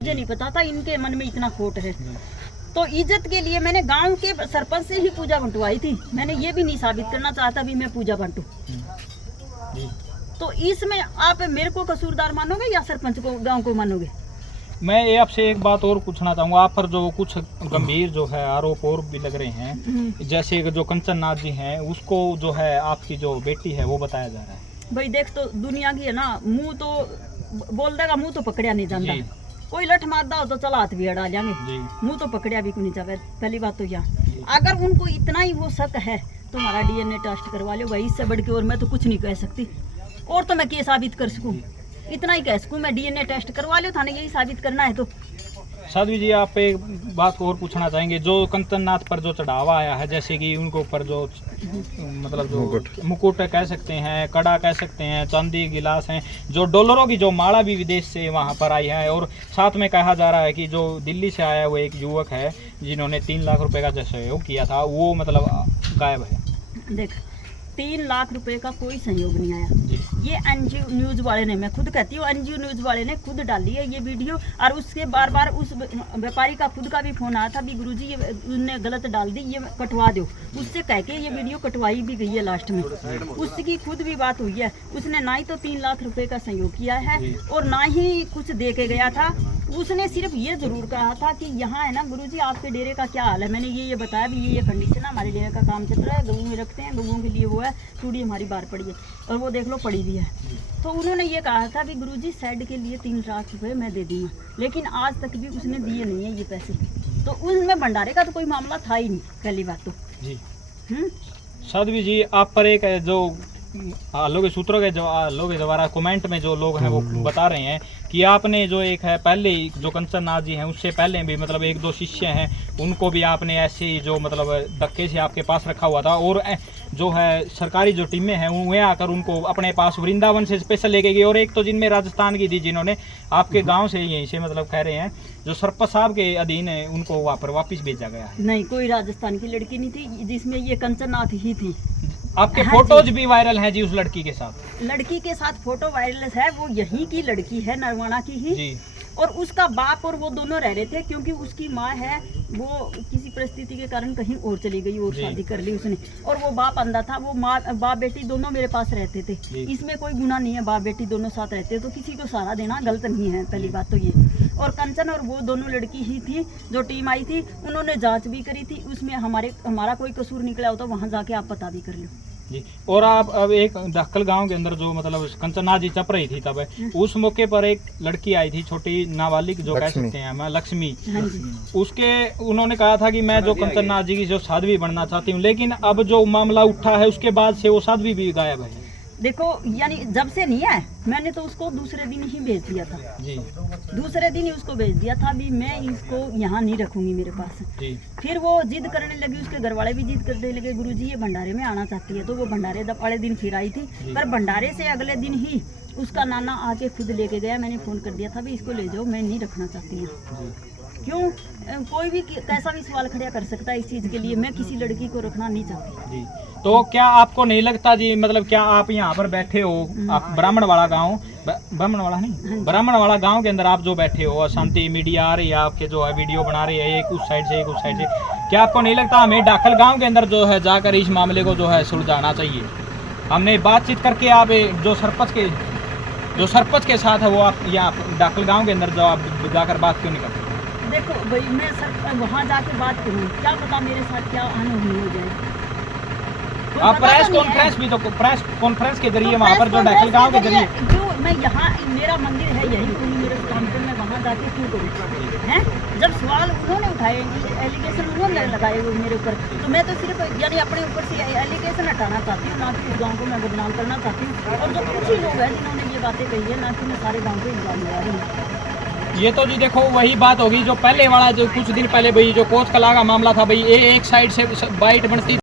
मुझे नहीं पता था इनके मन में इतना खोट है। तो इज्जत के लिए मैंने गांव के सरपंच से ही पूजा बंटवाई थी। मैंने ये भी नहीं साबित करना चाहता भी मैं पूजा बंटू। तो इसमें आप मेरे को कसूरदार मानोगे या सरपंच को, गांव को मानोगे? मैं ये आपसे एक बात और पूछना चाहूँगा। आप पर जो कुछ गंभीर जो है आरोप और भी लग रहे हैं, जैसे जो कंचन नाथ जी हैं उसको जो है आपकी जो बेटी है वो बताया जा रहा है। भाई देख, तो दुनिया की है ना, मुंह तो बोल देगा, मुंह तो पकड़िया नहीं जाता। कोई लठ मारता हो तो चला हाथ भी अड़ा जाएंगे, मुंह तो पकड़िया भी नहीं जावे। पहली बात तो यह, अगर उनको इतना ही वो शक है तो हमारा डीएनए टेस्ट करवा लो भाई। इससे बढ़ के और मैं तो कुछ नहीं कह सकती। और तो मैं क्या साबित कर सकूं? इतना ही कह सकूं मैं, डीएनए टेस्ट करवा लो, थाने यही साबित करना है। तो साध्वी जी, आप एक बात और पूछना चाहेंगे, जो कंचन नाथ पर जो चढ़ावा आया है, जैसे कि उनके ऊपर जो मतलब जो मुकुट कह सकते हैं, कड़ा कह सकते हैं, चांदी गिलास हैं, जो डॉलरों की जो माला भी विदेश से वहां पर आई है, और साथ में कहा जा रहा है कि जो दिल्ली से आया वो एक युवक है जिन्होंने 3 लाख रुपए का जो सहयोग किया था वो मतलब गायब है। देख, 3 लाख रुपए का कोई सहयोग नहीं आया। ये एनजीओ न्यूज वाले ने, मैं खुद कहती हूँ एनजीओ न्यूज वाले ने खुद डाली है ये वीडियो। और उसके बार बार उस व्यापारी का खुद का भी फोन आया था भी गुरुजी ये उनने गलत डाल दी, ये कटवा दो। उससे कह के ये वीडियो कटवाई भी गई है लास्ट में। उसकी खुद भी बात हुई है। उसने ना ही तो 3 लाख रुपए का सहयोग किया है और ना ही कुछ दे के गया था। उसने सिर्फ ये जरूर कहा था कि यहाँ है ना गुरुजी आपके डेरे का क्या हाल है। मैंने ये बताया भी ये कंडीशन है, हमारे डेरे का काम चल रहा है, गऊ में रखते हैं, गऊओं के लिए वो है, चूड़ी हमारी बाहर पड़ी है और वो देख लो पड़ी भी है। तो उन्होंने ये कहा था कि गुरुजी शेड के लिए 3 लाख रुपए मैं दे दूंगा, लेकिन आज तक भी उसने दिए नहीं है ये पैसे। तो उसमें भंडारे का तो कोई मामला था ही नहीं, पहली बात तो जी। साध्वी जी, आप पर एक जो लोग सूत्रों के लोग द्वारा कमेंट में जो लोग हैं वो बता रहे हैं कि आपने जो एक है पहले जो कंचन नाथ जी हैं उससे पहले भी मतलब 1-2 शिष्य हैं उनको भी आपने ऐसे ही जो मतलब धक्के से आपके पास रखा हुआ था, और जो है सरकारी जो टीमें हैं वो आकर उनको अपने पास वृंदावन से स्पेशल लेके गई, और एक तो जिनमें राजस्थान की थी जिन्होंने आपके गांव से यहीं से मतलब कह रहे हैं जो सरपंच साहब के अधीन है उनको वहाँ पर वापस भेजा गया है। नहीं, कोई राजस्थान की लड़की नहीं थी, जिसमें ये कंचन नाथ ही थी। आपके फोटोज भी वायरल हैं जी उस लड़की के साथ। लड़की के साथ फोटो वायरल है, वो यहीं की लड़की है, नरवाना की ही जी। और उसका बाप और वो दोनों रह रहे थे, क्योंकि उसकी माँ है वो किसी परिस्थिति के कारण कहीं और चली गई और शादी कर ली उसने, और वो बाप अंधा था। वो माँ बाप बेटी दोनों मेरे पास रहते थे। इसमें कोई गुनाह नहीं है, बाप बेटी दोनों साथ रहते तो किसी को सहारा देना गलत नहीं है, पहली बात तो ये। और कंचन और वो दोनों लड़की ही थी जो टीम आई थी, उन्होंने जांच भी करी थी, उसमें हमारा कोई कसूर निकला हो तो वहाँ जाके आप पता भी कर लो जी। और आप अब एक डक्कल गांव के अंदर जो मतलब कंचन नाथ जी चप रही थी तब उस मौके पर एक लड़की आई थी, छोटी नाबालिग जो कह सकते हैं मैं, लक्ष्मी। उसके उन्होंने कहा था कि मैं जो कंचन नाथ जी की जो साध्वी बनना चाहती हूँ, लेकिन अब जो मामला उठा है उसके बाद से वो साध्वी भी गायब है। देखो, यानी जब से नहीं है, मैंने तो उसको दूसरे दिन ही भेज दिया था जी। दूसरे दिन ही उसको भेज दिया था भी मैं इसको यहाँ नहीं रखूंगी मेरे पास जी। फिर वो जिद करने लगी, उसके घर वाले भी जिद करने लगे, गुरुजी ये भंडारे में आना चाहती है। तो वो भंडारे वाले दिन फिर आई थी, पर भंडारे से अगले दिन ही उसका नाना आके खुद लेके गया। मैंने फोन कर दिया था भी इसको ले जाओ, मैं नहीं रखना चाहती हूँ। क्यों? कोई भी कैसा भी सवाल खड़ा कर सकता है इस चीज के लिए, मैं किसी लड़की को रखना नहीं चाहती जी। तो क्या आपको नहीं लगता जी, मतलब क्या आप यहाँ पर बैठे हो, आप ब्राह्मणवाड़ा गांव, ब्राह्मणवाड़ा नहीं, ब्राह्मणवाड़ा गांव के अंदर आप जो बैठे हो, शांति मीडिया आ रही है आपके जो है वीडियो बना रही है, एक उस साइड से एक उस साइड से, क्या आपको नहीं लगता हमें डाकल गाँव के अंदर जो है जाकर इस मामले को जो है सुलझाना चाहिए? हमने बातचीत करके आप जो सरपंच के साथ है वो आप यहाँ डाकल गाँव के अंदर जो आप जाकर बात क्यों नहीं करते? देखो भाई, मैं वहाँ जाके बात करूँ, क्या पता मेरे साथ क्या अनहोनी हो जाए। आप प्रेस कॉन्फ्रेंस के जरिए वहाँ पर जो डाकल गाँव के जरिए जो मैं यहाँ मेरा मंदिर है यही, कोई मेरे काम पे मैं वहाँ जाके क्यों करूँ हैं? जब सवाल उन्होंने उठाए, एलिगेशन उन्होंने लगाए हुए मेरे ऊपर, तो मैं तो सिर्फ यानी अपने ऊपर से एलिगेशन हटाना चाहती हूँ, ना कि उस गाँव को मैं बदनाम करना चाहती हूँ। और जो कुछ ही लोग हैं जिन्होंने ये बातें कही है, ना कि मैं सारे गाँव को इल्जाम लगा रही हूँ। ये तो जी देखो वही बात होगी जो पहले वाला, जो कुछ दिन पहले भाई जो कोच कला का मामला था भाई, एक साइड से बाइट बनती